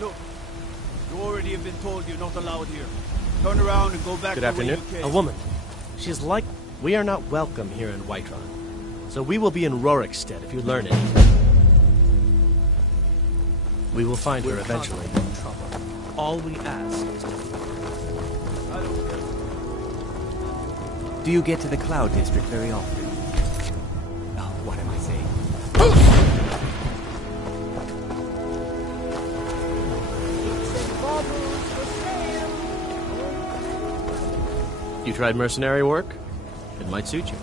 Look, you already have been told you're not allowed here. Turn around and go back Good to afternoon. where you came. A woman. She's like... We are not welcome here in Whiterun. So we will be in Rorikstead if you learn anything. We will find her eventually. All we ask is to... Do you get to the Cloud District very often? Oh, what am I saying? You tried mercenary work? It might suit you.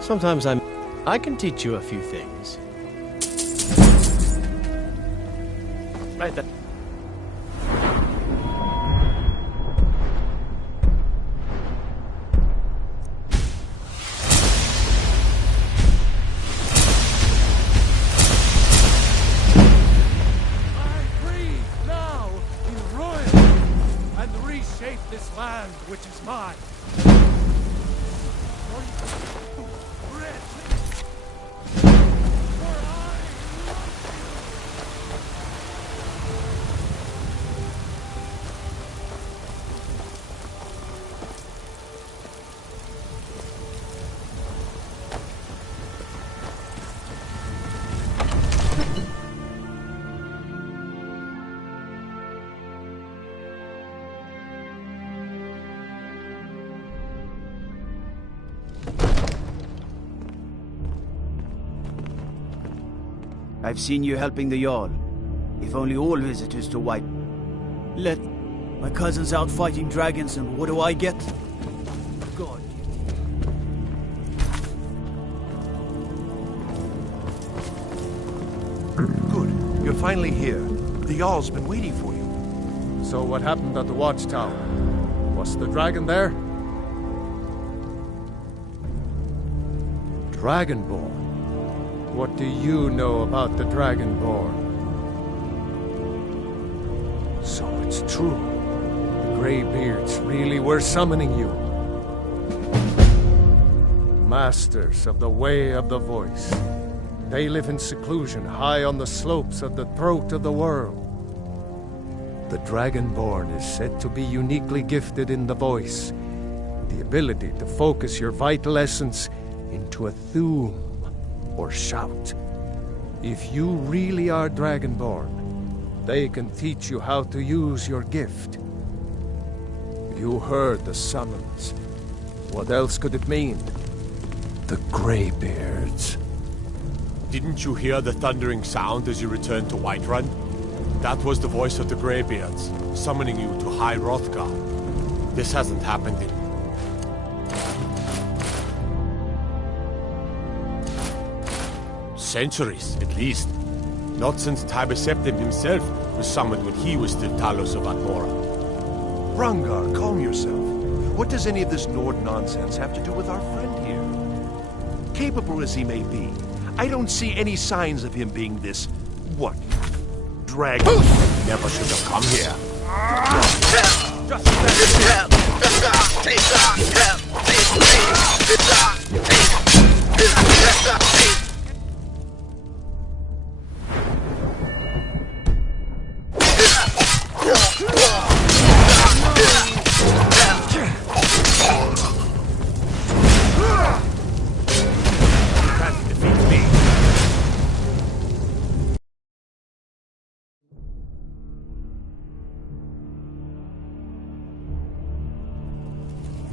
Sometimes I can teach you a few things. Right there. This land, which is mine. I've seen you helping the Jarl. If only all visitors to White... Let my cousins out fighting dragons, and what do I get? God. Good. You're finally here. The Jarl's been waiting for you. So what happened at the watchtower? Was the dragon there? Dragonborn? What do you know about the Dragonborn? So it's true. The Greybeards really were summoning you. Masters of the Way of the Voice. They live in seclusion high on the slopes of the throat of the world. The Dragonborn is said to be uniquely gifted in the voice. The ability to focus your vital essence into a thum or shout. If you really are Dragonborn, they can teach you how to use your gift. You heard the summons. What else could it mean? The Greybeards. Didn't you hear the thundering sound as you returned to Whiterun? That was the voice of the Greybeards, summoning you to High Hrothgar. This hasn't happened in centuries, at least. Not since Tiber Septim himself was summoned when he was still Talos of Admora. Hrongar, calm yourself. What does any of this Nord nonsense have to do with our friend here? Capable as he may be, I don't see any signs of him being this... what? Dragon. Never should have come here.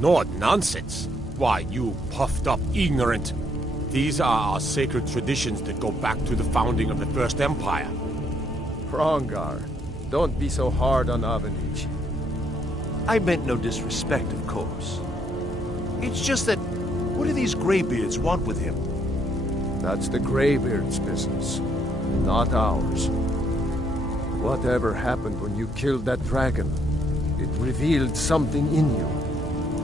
Nord nonsense. Why, you puffed up ignorant. These are our sacred traditions that go back to the founding of the First Empire. Hrongar, don't be so hard on Avenich. I meant no disrespect, of course. It's just that, what do these Greybeards want with him? That's the Greybeards' business, not ours. Whatever happened when you killed that dragon, it revealed something in you,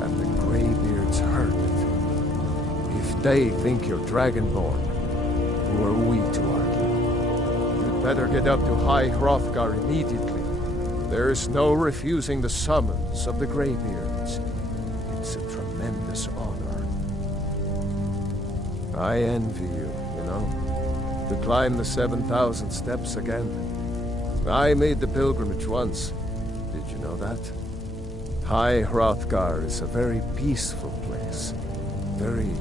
and the Greybeards heard it. If they think you're Dragonborn, who are we to argue? You'd better get up to High Hrothgar immediately. There's no refusing the summons of the Greybeards. It's a tremendous honor. I envy you, you know, to climb the 7,000 steps again. I made the pilgrimage once. Did you know that? High Hrothgar is a very peaceful place. Very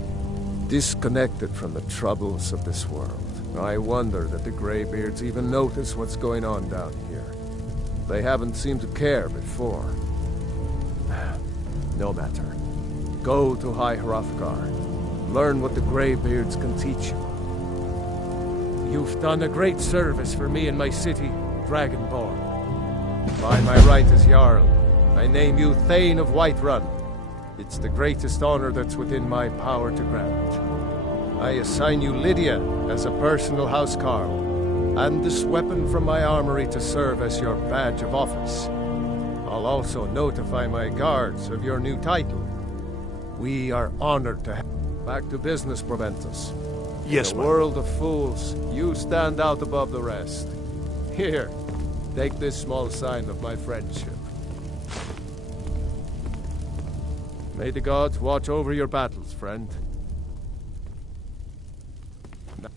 disconnected from the troubles of this world. I wonder that the Greybeards even notice what's going on down here. They haven't seemed to care before. No matter. Go to High Hrothgar. Learn what the Greybeards can teach you. You've done a great service for me and my city, Dragonborn. By my right as Jarl, I name you Thane of Whiterun. It's the greatest honor that's within my power to grant. I assign you Lydia as a personal housecarl. and this weapon from my armory to serve as your badge of office. I'll also notify my guards of your new title. We are honored to have... Back to business, Proventus. Yes, In a world of fools, you stand out above the rest. Here, take this small sign of my friendship. May the gods watch over your battles, friend. Now,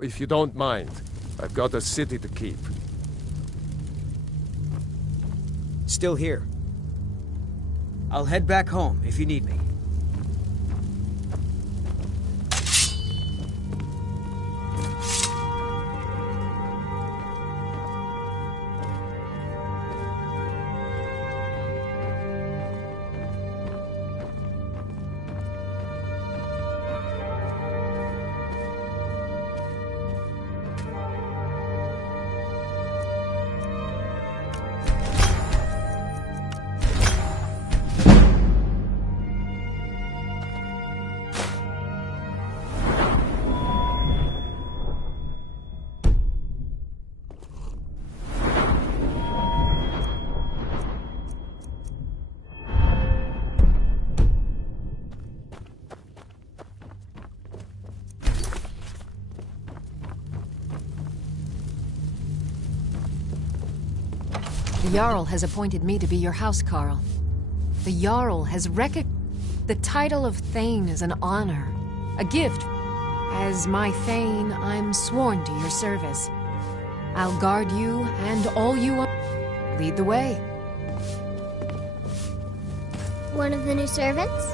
if you don't mind, I've got a city to keep. Still here. I'll head back home if you need me. The Jarl has appointed me to be your housecarl. The Jarl has the title of Thane is an honor, a gift. As my Thane, I'm sworn to your service. I'll guard you and all you lead the way. One of the new servants?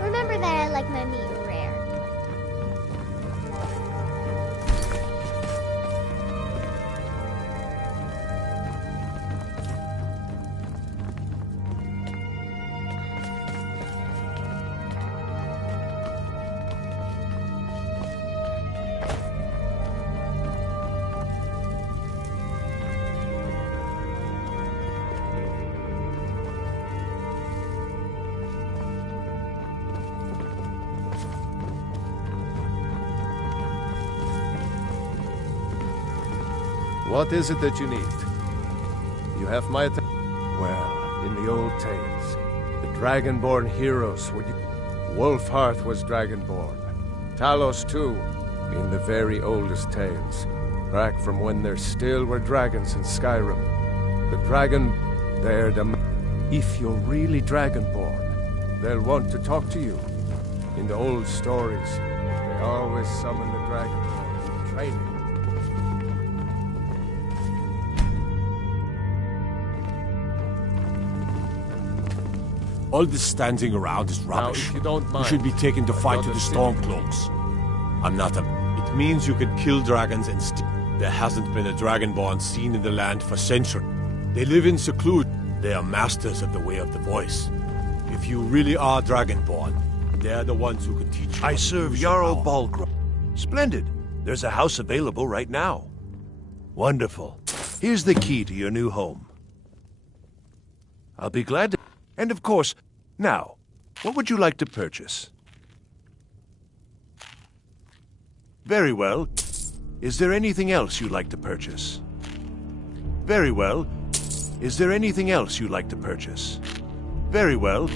Remember that I like my meat rare. What is it that you need? You have my attention. Well, in the old tales, the Dragonborn heroes would... Wolfhearth was Dragonborn. Talos, too, in the very oldest tales. Back from when there still were dragons in Skyrim. The dragon... they're the... If you're really Dragonborn, they'll want to talk to you. In the old stories, they always summon the Dragonborn for training. All this standing around is rubbish. Now, if you don't mind, you should be taken to fight to the Stormcloaks. I'm not a... It means you can kill dragons and there hasn't been a Dragonborn seen in the land for centuries. They live in seclusion. They are masters of the way of the voice. If you really are Dragonborn, they're the ones who can teach you. I serve Jarl Balgruuf. Splendid. There's a house available right now. Wonderful. Here's the key to your new home. I'll be glad to... And of course, now, what would you like to purchase? Very well. Is there anything else you'd like to purchase? Very well. Is there anything else you'd like to purchase? Very well.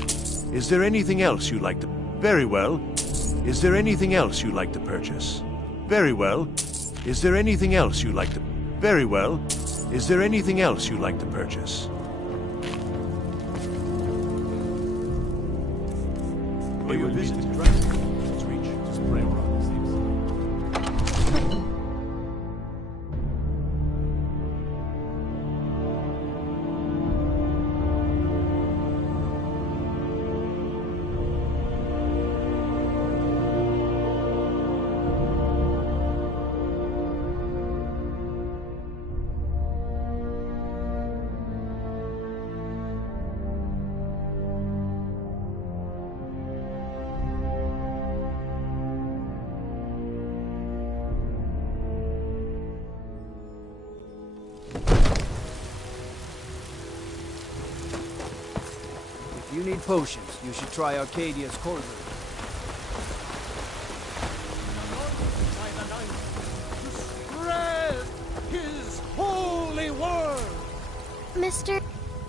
Is there anything else you'd like to... Very well. Is there anything else you'd like to purchase? Very well. Is there anything else you'd like to... Very well. Is there anything else you'd like to purchase? May we visit the dragon? Let's reach. Just pray around. you need potions, you should try Arcadia's cordial. Spread his holy word! Mr.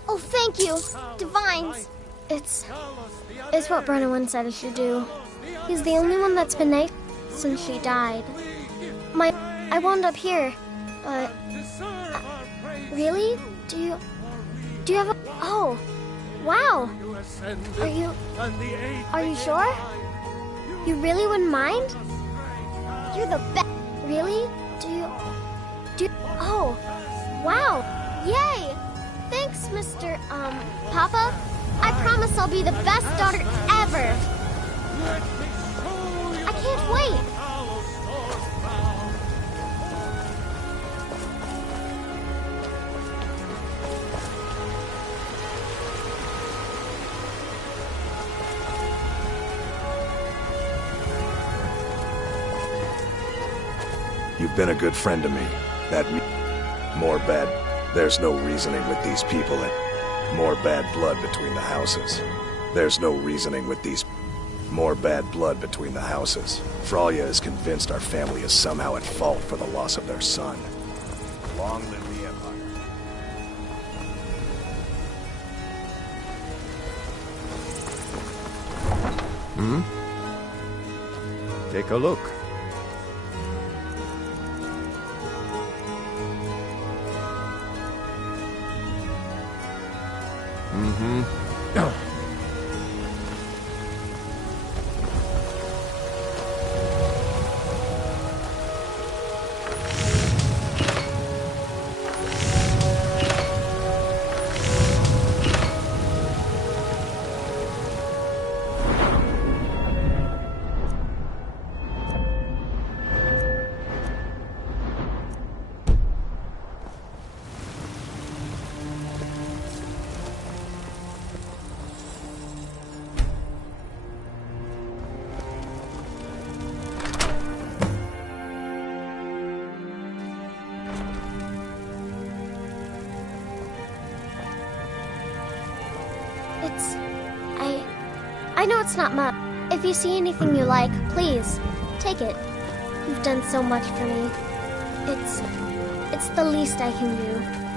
Oh, thank you. Divines. It's what Brennan said I should do. He's the only one that's been nice since she died. I wound up here. Really? Do you have a... Oh, wow. Are you sure? You really wouldn't mind? You're the best. Really? Oh, wow. Yay. Thanks, Mr. Papa. I promise I'll be the best daughter ever. I can't wait. You've been a good friend to me. More bad. There's no reasoning with these people and more bad blood between the houses. There's no reasoning with these... More bad blood between the houses. Fralya is convinced our family is somehow at fault for the loss of their son. Long live the Empire. Take a look. I know it's not much. If you see anything you like, please, take it. You've done so much for me. It's the least I can do.